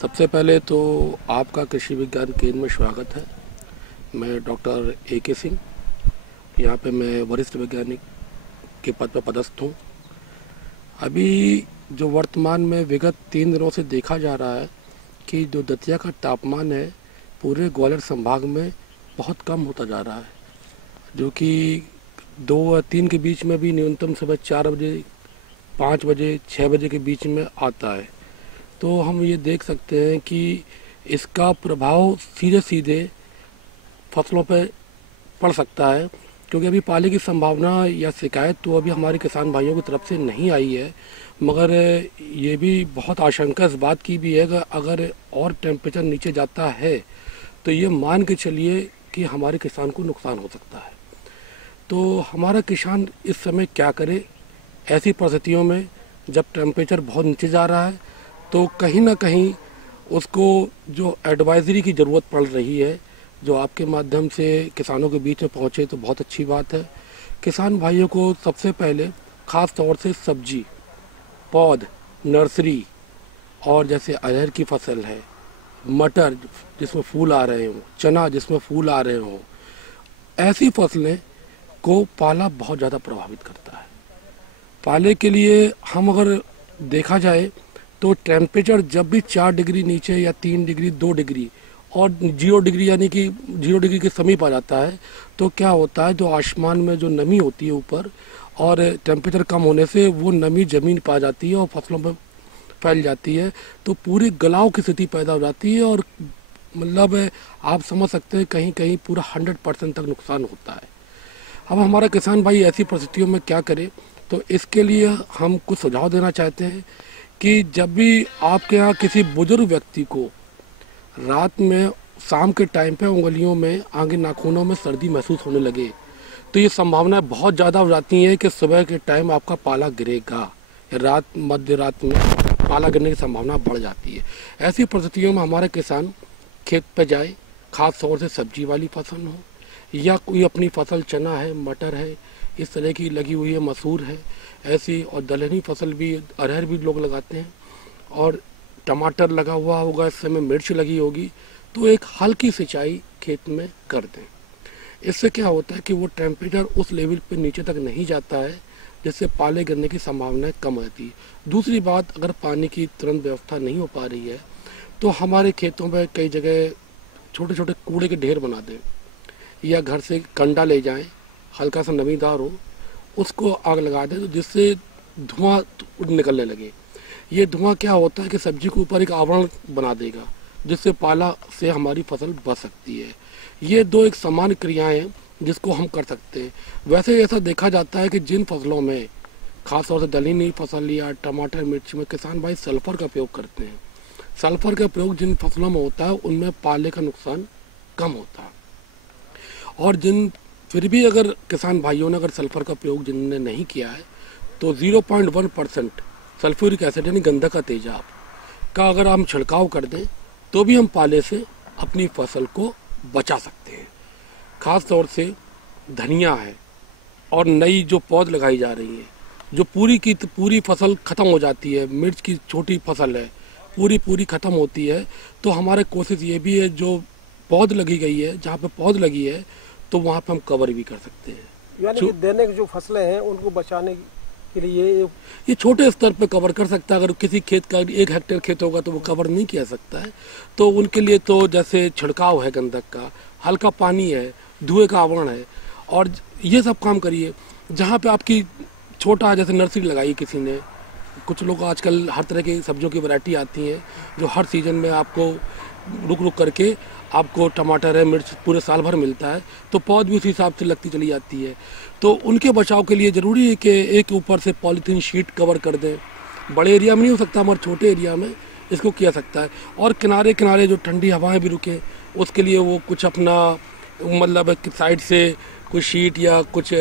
सबसे पहले तो आपका कृषि विज्ञान केंद्र में स्वागत है। मैं डॉक्टर AK सिंह, यहाँ पे मैं वरिष्ठ वैज्ञानिक के पद पर पदस्थ हूँ। अभी जो वर्तमान में विगत 3 दिनों से देखा जा रहा है कि जो दतिया का तापमान है पूरे ग्वालियर संभाग में बहुत कम होता जा रहा है, जो कि 2 और 3 के बीच में भी न्यूनतम सुबह 4 बजे, 5 बजे, 6 बजे के बीच में आता है। तो हम ये देख सकते हैं कि इसका प्रभाव सीधे सीधे फसलों पर पड़ सकता है, क्योंकि अभी पाले की संभावना या शिकायत तो अभी हमारे किसान भाइयों की तरफ से नहीं आई है, मगर ये भी बहुत आशंका इस बात की भी है कि अगर और टेम्परेचर नीचे जाता है तो ये मान के चलिए कि हमारे किसान को नुकसान हो सकता है। तो हमारा किसान इस समय क्या करे ऐसी परिस्थितियों में, जब टेम्परेचर बहुत नीचे जा रहा है, तो कहीं ना कहीं उसको जो एडवाइजरी की ज़रूरत पड़ रही है, जो आपके माध्यम से किसानों के बीच में पहुँचे तो बहुत अच्छी बात है। किसान भाइयों को सबसे पहले ख़ास तौर से सब्जी, पौध, नर्सरी और जैसे अरहर की फसल है, मटर जिसमें फूल आ रहे हों, चना जिसमें फूल आ रहे हों, ऐसी फसलें को पाला बहुत ज़्यादा प्रभावित करता है। पाले के लिए हम अगर देखा जाए तो टेम्परेचर जब भी 4 डिग्री नीचे या 3 डिग्री, 2 डिग्री और 0 डिग्री यानी कि 0 डिग्री के समीप आ जाता है, तो क्या होता है, जो आसमान में जो नमी होती है ऊपर, और टेम्परेचर कम होने से वो नमी ज़मीन पर आ जाती है और फसलों पर फैल जाती है, तो पूरी गलाव की स्थिति पैदा हो जाती है और मतलब आप समझ सकते हैं कहीं कहीं पूरा 100% तक नुकसान होता है। अब हमारा किसान भाई ऐसी परिस्थितियों में क्या करे, तो इसके लिए हम कुछ सुझाव देना चाहते हैं कि जब भी आपके यहाँ किसी बुजुर्ग व्यक्ति को रात में, शाम के टाइम पे उंगलियों में, आगे नाखूनों में सर्दी महसूस होने लगे, तो ये संभावना बहुत ज़्यादा हो जाती है कि सुबह के टाइम आपका पाला गिरेगा या रात, मध्य रात में पाला गिरने की संभावना बढ़ जाती है। ऐसी परिस्थितियों में हमारे किसान खेत पे जाए, खास तौर से सब्जी वाली फसल हो या कोई अपनी फसल, चना है, मटर है, इस तरह की लगी हुई है, मसूर है ऐसी, और दलहनी फसल भी, अरहर भी लोग लगाते हैं, और टमाटर लगा हुआ होगा, इस समय मिर्च लगी होगी, तो एक हल्की सिंचाई खेत में कर दें। इससे क्या होता है कि वो टेम्परेचर उस लेवल पे नीचे तक नहीं जाता है, जिससे पाले गिरने की संभावना कम रहती है। दूसरी बात, अगर पानी की तुरंत व्यवस्था नहीं हो पा रही है तो हमारे खेतों में कई जगह छोटे छोटे कूड़े के ढेर बना दें, या घर से कंडा ले जाएं, हल्का सा नमीदार हो, उसको आग लगा दें, तो जिससे धुआं निकलने लगे। ये धुआं क्या होता है कि सब्जी के ऊपर एक आवरण बना देगा, जिससे पाला से हमारी फसल बच सकती है। ये 2 एक समान क्रियाएं हैं जिसको हम कर सकते हैं। वैसे ऐसा देखा जाता है कि जिन फसलों में, खासतौर से दलहनी फसल या टमाटर, मिर्च में किसान भाई सल्फर का प्रयोग करते हैं, सल्फर का प्रयोग जिन फसलों में होता है उनमें पाले का नुकसान कम होता है। और फिर भी अगर किसान भाइयों ने अगर सल्फर का प्रयोग जिनने नहीं किया है, तो 0.1% सल्फ्यूरिक एसिड यानी गंधक का तेजाब का अगर हम छिड़काव कर दें तो भी हम पाले से अपनी फसल को बचा सकते हैं। खास तौर से धनिया है और नई जो पौध लगाई जा रही है, जो पूरी की पूरी फसल ख़त्म हो जाती है, मिर्च की छोटी फसल है, पूरी ख़त्म होती है, तो हमारे कोशिश ये भी है जो पौध लगी गई है, जहाँ पे पौध लगी है तो वहाँ पे हम कवर भी कर सकते हैं। यानी कि दैनिक जो फसलें हैं उनको बचाने के लिए ये छोटे स्तर पे कवर कर सकता है। अगर किसी खेत का 1 हेक्टेयर खेत होगा तो वो कवर नहीं किया सकता है, तो उनके लिए तो जैसे छिड़काव है गंधक का, हल्का पानी है, धुएं का आवरण है, और ये सब काम करिए। जहाँ पे आपकी छोटा, जैसे नर्सरी लगाई किसी ने, कुछ लोग आजकल हर तरह की सब्जियों की वैरायटी आती है जो हर सीजन में आपको रुक करके आपको टमाटर है, मिर्च पूरे साल भर मिलता है, तो पौध भी उसी हिसाब से लगती चली जाती है। तो उनके बचाव के लिए ज़रूरी है कि एक ऊपर से पॉलीथीन शीट कवर कर दें। बड़े एरिया में नहीं हो सकता, हमारे छोटे एरिया में इसको किया सकता है। और किनारे किनारे जो ठंडी हवाएं भी रुके, उसके लिए वो कुछ अपना मतलब साइड से कुछ शीट या कुछ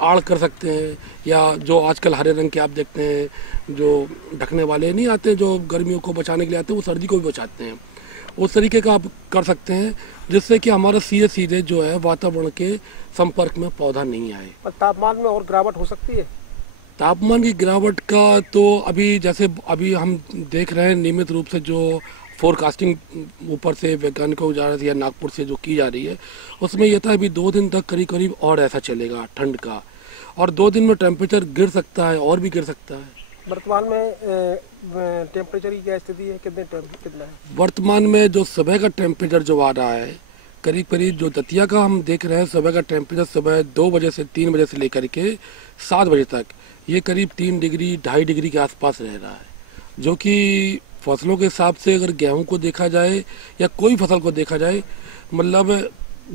आड़ कर सकते हैं, या जो आजकल हरे रंग के आप देखते हैं जो ढकने वाले नहीं आते, जो गर्मियों को बचाने के लिए आते हैं, वो सर्दी को भी बचाते हैं। उस तरीके का आप कर सकते हैं, जिससे कि हमारा सीधे जो है वातावरण के संपर्क में पौधा नहीं आए। तापमान में और गिरावट हो सकती है? तापमान की गिरावट का तो अभी जैसे अभी हम देख रहे हैं नियमित रूप से जो फोरकास्टिंग ऊपर से वैज्ञानिकों द्वारा या नागपुर से जो की जा रही है, उसमें यह था अभी 2 दिन तक करीब करीब और ऐसा चलेगा ठंड का, और 2 दिन में टेम्परेचर गिर सकता है और भी गिर सकता है। वर्तमान में टेम्परेचर की क्या स्थिति है, कितना है? वर्तमान में जो सुबह का टेम्परेचर जो आ रहा है, करीब करीब जो दतिया का हम देख रहे हैं, सुबह का टेम्परेचर सुबह 2 बजे से 3 बजे से लेकर के 7 बजे तक ये करीब 3 डिग्री 2.5 डिग्री के आसपास रह रहा है, जो कि फसलों के हिसाब से अगर गेहूं को देखा जाए या कोई फसल को देखा जाए, मतलब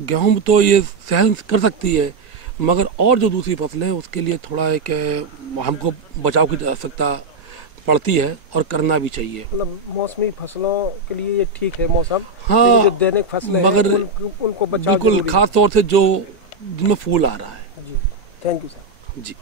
गेहूं तो ये सहन कर सकती है, मगर और जो दूसरी फसलें हैं उसके लिए थोड़ा एक हमको बचाव की आवश्यकता पड़ती है और करना भी चाहिए। मतलब मौसमी फसलों के लिए ये ठीक है मौसम, हाँ, जो दैनिक फसलें मगर हैं उनको बचाव बिल्कुल, खास तौर से जो जिनमें फूल आ रहा है। जी, थैंक यू सर। जी।